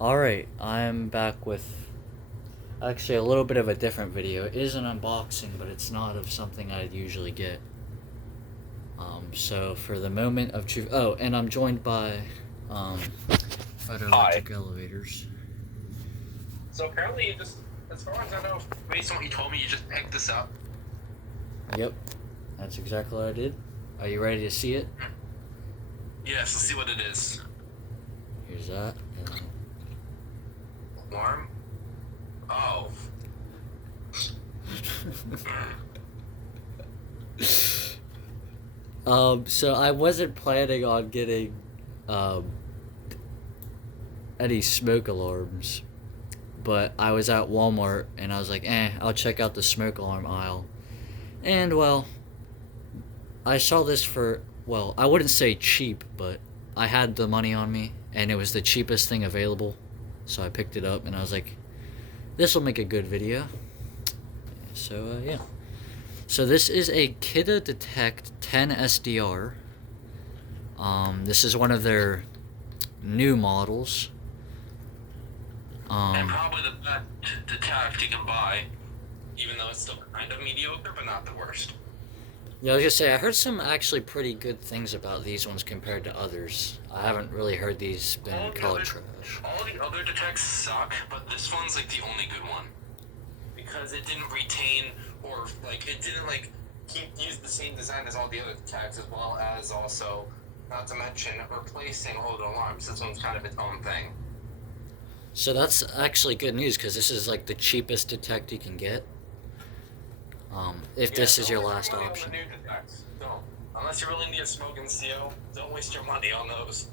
Alright, I'm back with actually a little bit of a different video. It is an unboxing, but it's not of something I'd usually get. So for the moment of truth. Oh, and I'm joined by um, Hi. Photoelectric Elevators. So apparently you just, as far as I know, based on what you told me, you just picked this up. Yep, that's exactly what I did. Are you ready to see it? Yes, let's see what it is. Here's that. Alarm? Oh. So I wasn't planning on getting um, any smoke alarms, but I was at Walmart and I was like, I'll check out the smoke alarm aisle. And well, I saw this for, well, I wouldn't say cheap, but I had the money on me and it was the cheapest thing available. So I picked it up and I was like, this will make a good video. So, yeah. So this is a Kidde Detect 10 SDR. This is one of their new models. And probably the best detect you can buy, even though it's still kind of mediocre, but not the worst. Yeah, I was gonna say, I heard some actually pretty good things about these ones compared to others. I haven't really heard these been called trash. All the other detects suck, but this one's like the only good one. Because it didn't retain, or like, it didn't like use the same design as all the other detects, as well as also, not to mention, replacing older alarms. This one's kind of its own thing. So that's actually good news because this is like the cheapest detect you can get. If this is your last option. New detects. Don't. Unless you really need a smoke and seal, don't waste your money on those.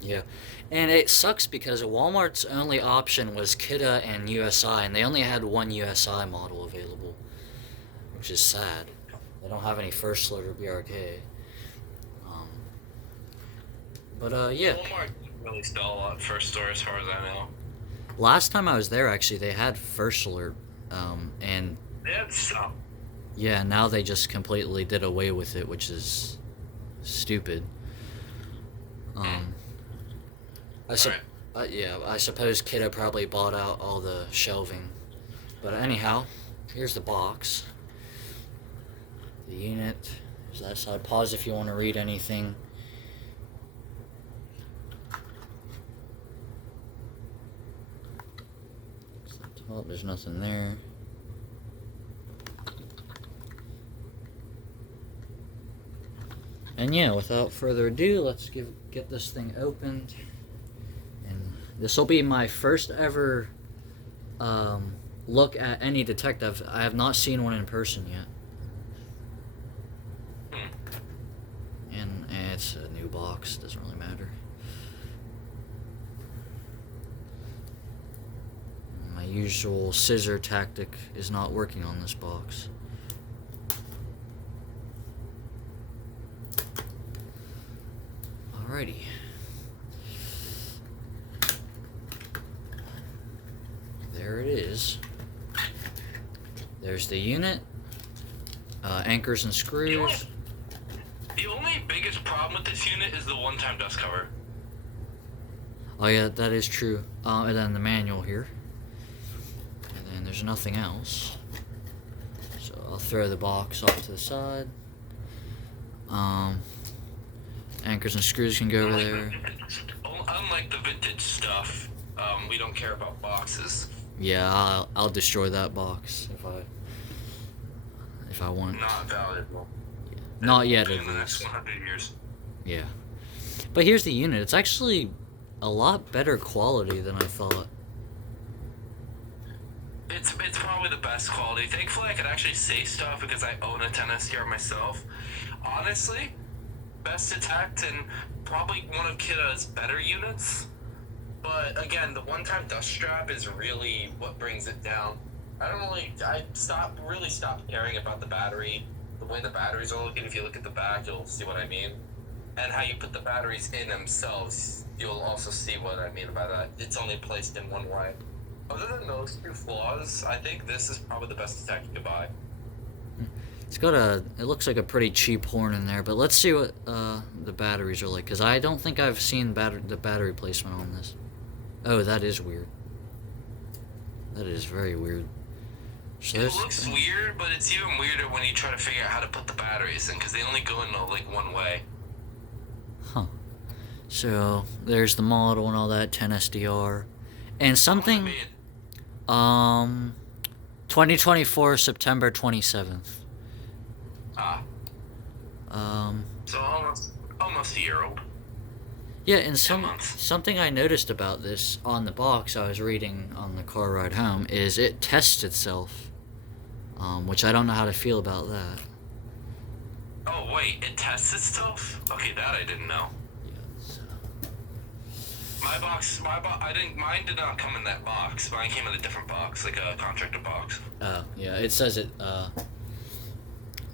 Yeah, and it sucks because Walmart's only option was Kidde and USI, and they only had one USI model available, which is sad. They don't have any first slot or BRK. Um, yeah. Walmart really sell a lot first store as far as I know. Last time I was there, actually, they had First Alert, and They had some. yeah, now they just completely did away with it, which is stupid. Um, yeah, I suppose Kiddo probably bought out all the shelving. But anyhow, here's the box. The unit is that side. Pause if you want to read anything. Well, there's nothing there. And yeah, without further ado, let's get this thing opened. And this will be my first ever look at any detective. I have not seen one in person yet. And it's a new box, doesn't really matter. My usual scissor tactic is not working on this box. Alrighty. There it is. There's the unit. Anchors and screws. The only biggest problem with this unit is the one-time dust cover. Oh yeah, that is true. And then the manual here. And then there's nothing else. So I'll throw the box off to the side. Anchors and screws can go over there. Unlike the vintage stuff, we don't care about boxes. Yeah, I'll destroy that box if I want. Not valuable. Yeah. Not yet, at in the next least. 100 years. Yeah. But here's the unit. It's actually a lot better quality than I thought. It's probably the best quality. Thankfully, I could actually say stuff because I own a 10 STR myself. Honestly, best detect and probably one of Kidde's better units. But again, the one-time dust strap is really what brings it down. I stopped caring about the battery, the way the batteries are looking. If you look at the back, you'll see what I mean. And how you put the batteries in themselves, you'll also see what I mean by that. It's only placed in one way. Other than those two flaws, I think this is probably the best detect you could buy. It looks like a pretty cheap horn in there, but let's see what the batteries are like, because I don't think I've seen the battery placement on this. Oh, that is weird. That is very weird. So It there's looks weird, but it's even weirder when you try to figure out how to put the batteries in because they only go in like one way. huh. So there's the model and all that 10 SDR, and When was it something made? um 2024 September 27th. Ah, Um so almost a year old. yeah, and 10 months. something I noticed about this on the box I was reading on the car ride home is it tests itself. Which I don't know how to feel about that. Oh wait, it tests itself? Okay, that I didn't know. Yes. I didn't. Mine did not come in that box. Mine came in a different box, like a contractor box. Oh, yeah, it says it tests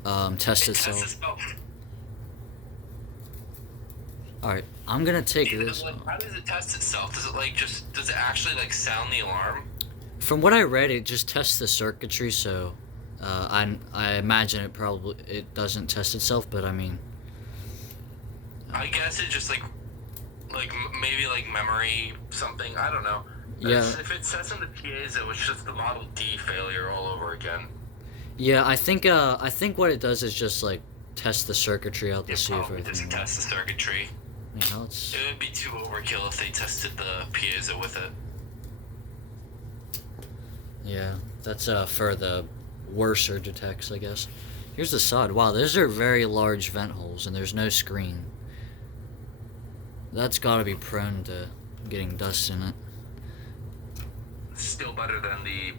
It tests itself. itself. Alright, I'm gonna take Dude, this. like, how does it test itself? Does it like just? Does it actually like sound the alarm? From what I read, it just tests the circuitry, so I imagine it doesn't test itself, but I mean, I guess it just like maybe like memory something. I don't know. yeah, If it says in the piezo, it's just the Model D failure all over again. yeah. I think what it does is just like test the circuitry out to It see if probably doesn't everything. test the circuitry. Anyhow, it's It would be too overkill if they tested the piezo with it. yeah. That's for the worser detects, I guess. Here's the side. Wow, those are very large vent holes, and there's no screen. That's got to be prone to getting dust in it. Still better than the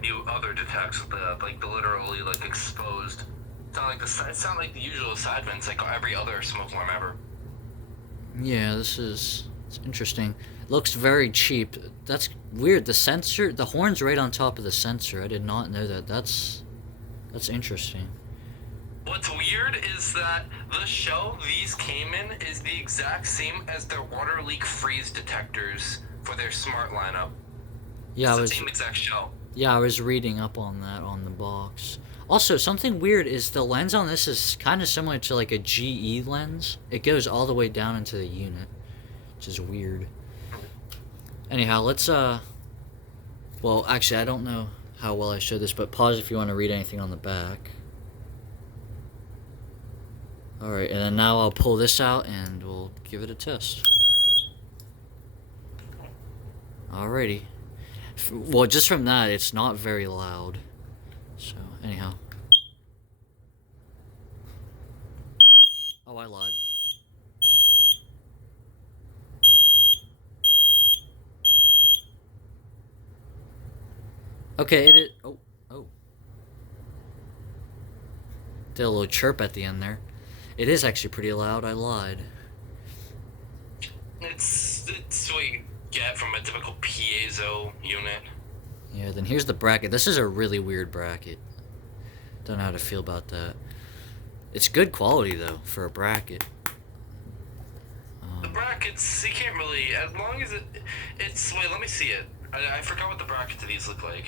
new other detects with the literally like exposed. It's not like the usual side vents like every other smoke alarm ever. Yeah, it's interesting. Looks very cheap. That's weird. The horn's right on top of the sensor. I did not know that. That's interesting. What's weird is that the shell these came in is the exact same as their water leak freeze detectors for their smart lineup. Yeah, It's the same exact shell. I was reading up on that on the box. Also, something weird is the lens on this is kind of similar to like a GE lens. It goes all the way down into the unit, which is weird. Anyhow, let's well, actually, I don't know how well I showed this, but pause if you want to read anything on the back. Alright, and then now I'll pull this out and we'll give it a test. Alrighty. Well, just from that, it's not very loud. So, anyhow. Oh, I lied. Okay, it is. Oh, oh. Did a little chirp at the end there. It is actually pretty loud. I lied. It's what you get from a typical piezo unit. Yeah, then here's the bracket. This is a really weird bracket. Don't know how to feel about that. It's good quality, though, for a bracket. The brackets, you can't really, as long as it's, wait, let me see it. I forgot what the brackets of these look like.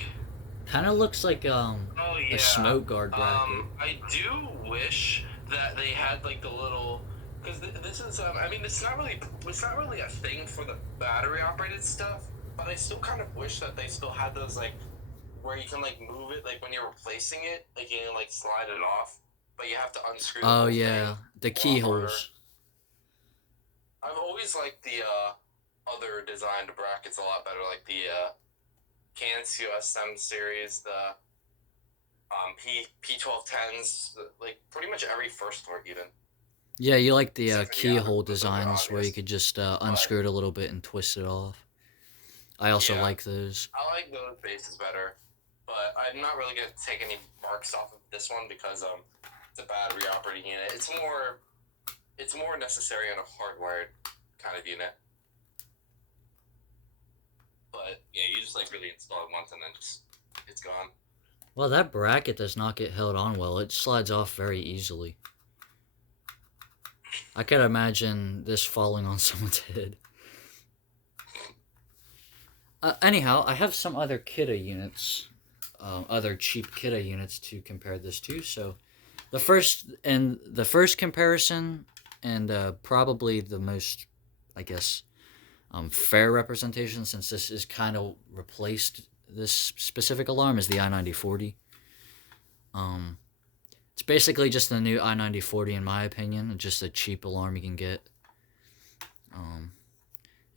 Kind of looks like Oh yeah. a smoke guard bracket. I do wish that they had like the little, because this is I mean it's not really a thing for the battery operated stuff, but I still kind of wish that they still had those like where you can like move it like when you're replacing it, like you can like slide it off, but you have to unscrew the Oh whole yeah, thing. the A lot harder. keyholes. I've always liked the other designed brackets a lot better, like the Cans USM series, the P1210s, like pretty much every first torque even. Yeah, you like the Except for the keyhole those are designs where you obvious. could just unscrew it a little bit and twist it off. I also Yeah, like those. I like those bases better, but I'm not really gonna take any marks off of this one because it's a battery operating unit. It's more necessary on a hardwired kind of unit. But yeah, you just like really install it once and then just it's gone. Well, that bracket does not get held on well. It slides off very easily. I could imagine this falling on someone's head. Anyhow, I have some other Kidde units, other cheap Kidde units to compare this to. So, the first comparison, and probably the most, I guess, fair representation, since this is kind of replaced this specific alarm, is the I-9040. Um, it's basically just the new I-9040 in my opinion, just a cheap alarm you can get. Um,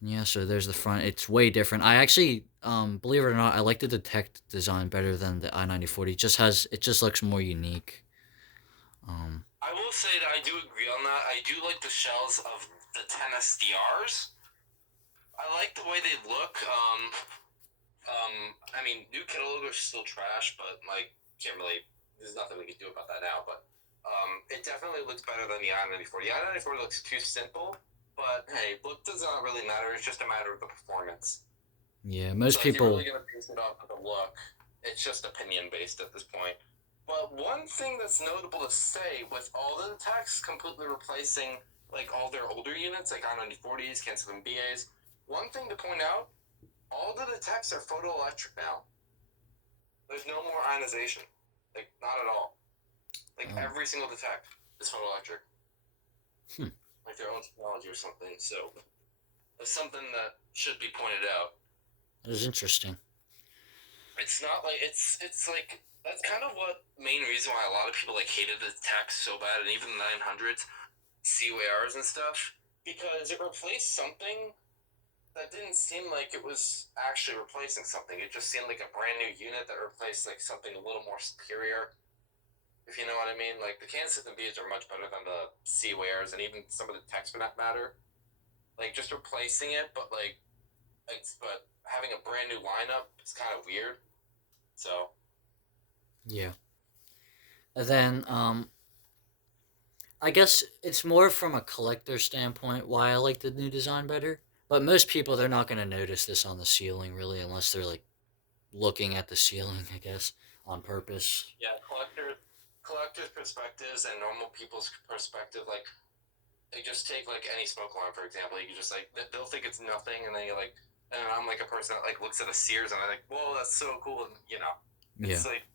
yeah, so there's the front. It's way different. I actually, believe it or not, I like the Detect design better than the I-9040. It just looks more unique. Um, I will say that I do agree on that. I do like the shells of the 10 SDRs. I like the way they look. I mean, new Kidde logo is still trash, but like, can't really. There's nothing we can do about that now. But it definitely looks better than the I-9040. The I-9040 looks too simple, but hey, look does not really matter. It's just a matter of the performance. yeah, most So if you're really people. gonna base it off of the look, it's just opinion based at this point. But one thing that's notable to say, with all the techs completely replacing like all their older units, like I-9040s, canceling BAs, one thing to point out, all the techs are photoelectric now. There's no more ionization. Like, not at all. Like, Oh, every single detect is photoelectric. hmm, Like their own technology or something. So, it's something that should be pointed out. that is interesting. It's not like, it's like, that's kind of what main reason why a lot of people, like, hated the techs so bad, and even the 900s, COARs and stuff, because it replaced something that didn't seem like it was actually replacing something. It just seemed like a brand new unit that replaced like something a little more superior. If you know what I mean, like the Kansas System Bs are much better than the Seawares and even some of the techs for that matter. Like just replacing it, but having a brand new lineup is kind of weird. So Yeah. And then, I guess it's more from a collector standpoint why I like the new design better. But most people, they're not going to notice this on the ceiling, really, unless they're, like, looking at the ceiling, I guess, on purpose. yeah, collectors' perspectives and normal people's perspective, like they just take like any smoke alarm for example. You can just like they'll think it's nothing, and then you're like, and I'm like a person that like looks at a Sears and I'm like, whoa, that's so cool, and Yeah. it's like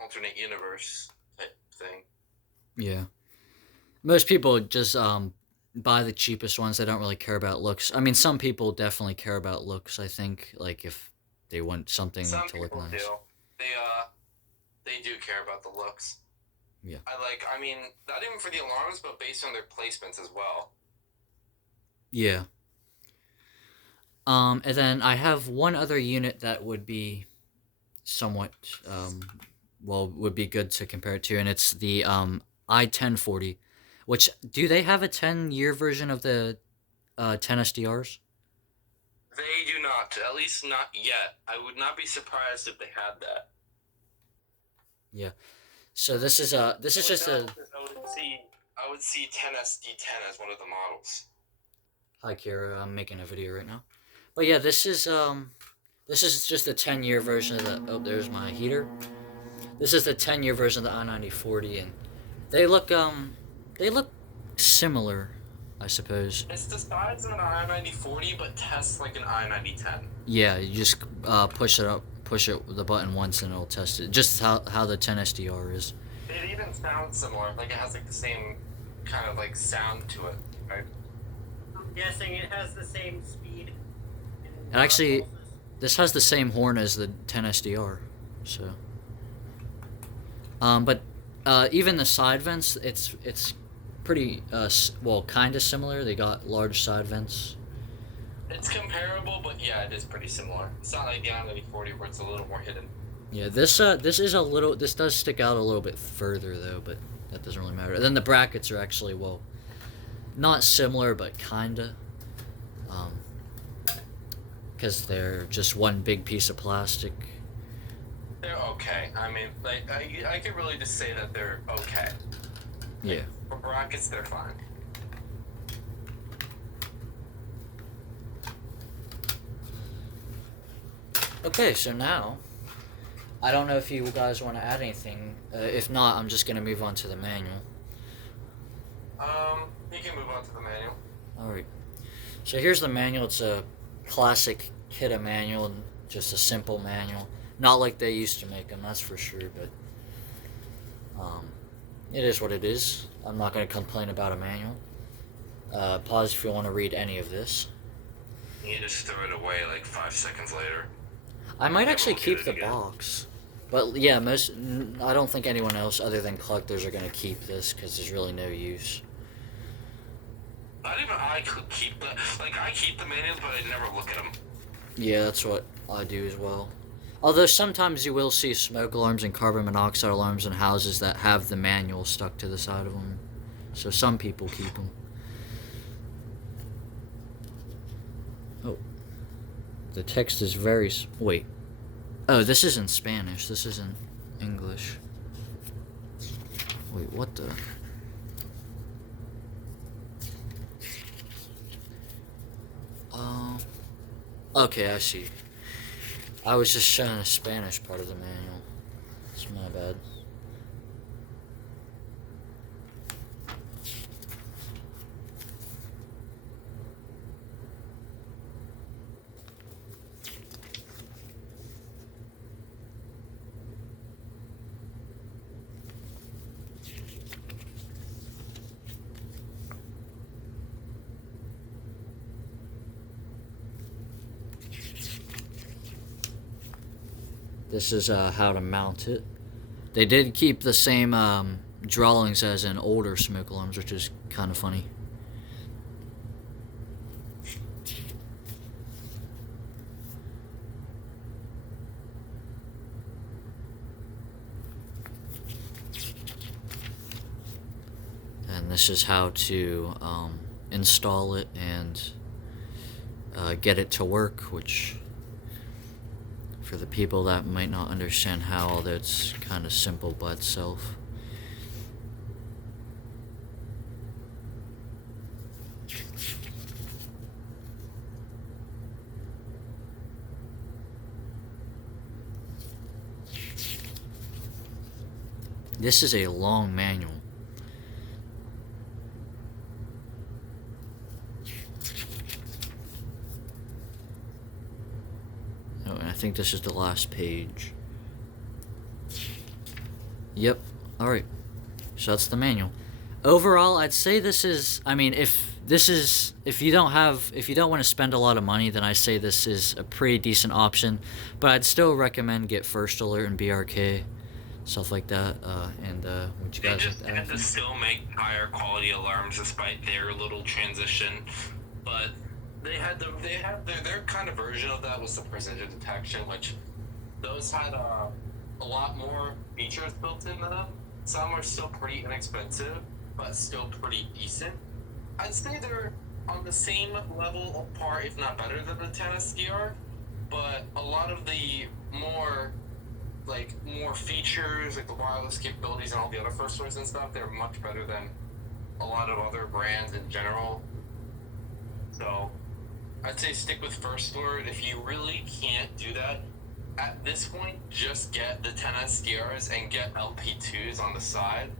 alternate universe type thing. Yeah. Most people just, buy the cheapest ones. They don't really care about looks. I mean, some people definitely care about looks, I think. Like, if they want something Some to look people nice. do. They they do care about the looks. Yeah. I mean, not even for the alarms, but based on their placements as well. Yeah. And then I have one other unit that would be somewhat, would be good to compare it to, and it's the I-1040, which, do they have a 10-year version of the 10 SDRs? They do not, at least not yet. I would not be surprised if they had that. Yeah. So this is just a. I would see 10SD10 as one of the models. Hi Kira, I'm making a video right now. But yeah, this is just the 10-year version of the. Oh, there's my heater. This is the 10-year version of the I-9040, and they they look similar, I suppose. It's the size of an I-9040, but tests like an I-9010. Yeah, you just push it with the button once, and it'll test it. Just how the 10 SDR is. It even sounds similar. Like it has like the same kind of like sound to it, right? I'm guessing it has the same speed. And actually, this has the same horn as the 10 SDR, so. But even the side vents, it's pretty kind of similar. They got large side vents. It's comparable, but yeah, it is pretty similar. It's not like the I-9040 where it's a little more hidden. Yeah, this does stick out a little bit further though, but that doesn't really matter. And then the brackets are actually not similar, but kinda, because they're just one big piece of plastic. They're okay. I mean, like I could really just say that they're okay. Yeah. For brackets, they're fine. Okay, so now, I don't know if you guys want to add anything. If not, I'm just gonna move on to the manual. You can move on to the manual. All right. So here's the manual. It's a classic Kidde manual, just a simple manual. Not like they used to make them, that's for sure. But it is what it is. I'm not gonna complain about a manual. Pause if you want to read any of this. You just throw it away like 5 seconds later. I might actually Never look keep at the it again. box. But yeah, I don't think anyone else other than collectors are going to keep this because there's really no use. Not even I could keep the I keep the manuals, but I never look at them. Yeah, that's what I do as well. Although sometimes you will see smoke alarms and carbon monoxide alarms in houses that have the manual stuck to the side of them. So some people keep them. Oh. The text is very... Wait. Oh, this is in Spanish. This isn't English. Wait, what the... Okay, I see. I was just showing the Spanish part of the manual. It's my bad. This is how to mount it. They did keep the same drawings as in older smoke alarms, which is kind of funny. And this is how to install it and get it to work, which for the people that might not understand how, although it's kind of simple by itself. This is a long manual. Oh, and I think this is the last page. Yep. Alright. So that's the manual. Overall, I'd say this is, I mean, if you don't want to spend a lot of money, then I say this is a pretty decent option. But I'd still recommend get First Alert and BRK, stuff like that. What you They guys just like to had add? to still make higher quality alarms despite their little transition, but their kind of version of that was the precision detection, which those had a lot more features built into them. Some are still pretty inexpensive, but still pretty decent. I'd say they're on the same level of par, if not better than the 10SDR, but a lot of the more features, like the wireless capabilities and all the other first ones and stuff, they're much better than a lot of other brands in general. So I'd say stick with First Alert. If you really can't do that, at this point, just get the 10SDRs and get LP2s on the side.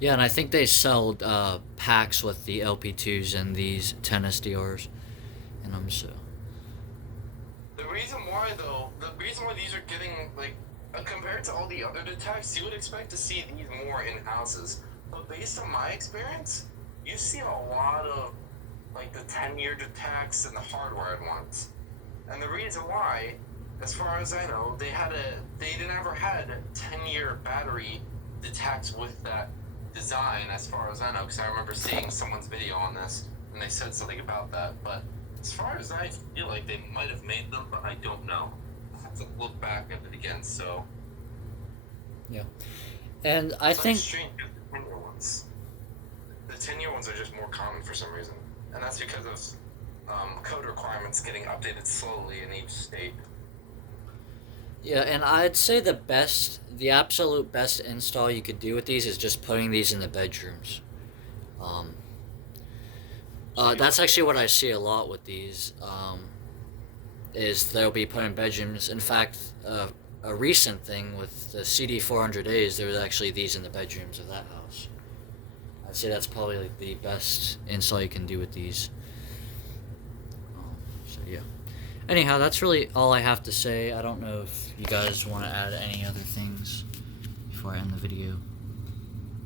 Yeah, and I think they sell packs with the LP2s and these 10 SDRs in them, so. The reason why these are getting, compared to all the other detects, you would expect to see these more in houses. But based on my experience, you see a lot of, the 10-year detects and the hardwired ones. And the reason why, as far as I know, they never had 10-year battery detects with that design, as far as I know, because I remember seeing someone's video on this, and they said something about that, but as far as I feel like they might have made them, but I don't know. I have to look back at it again, so... Yeah. And I think... strange, the 10-year ones. The 10-year ones are just more common for some reason, and that's because of code requirements getting updated slowly in each state. Yeah, and I'd say the absolute best install you could do with these is just putting these in the bedrooms. That's actually what I see a lot with these, is they'll be put in bedrooms. In fact, a recent thing with the CD400As, there was actually these in the bedrooms of that house. I'd say that's probably the best install you can do with these. So yeah. Anyhow, that's really all I have to say. I don't know if you guys want to add any other things before I end the video.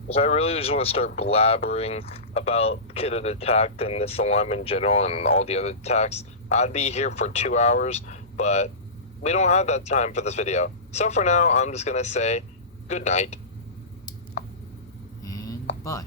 If I really just want to start blabbering about Kidde attack and this alarm in general and all the other attacks, I'd be here for 2 hours, but we don't have that time for this video. So for now, I'm just gonna say good night. And bye.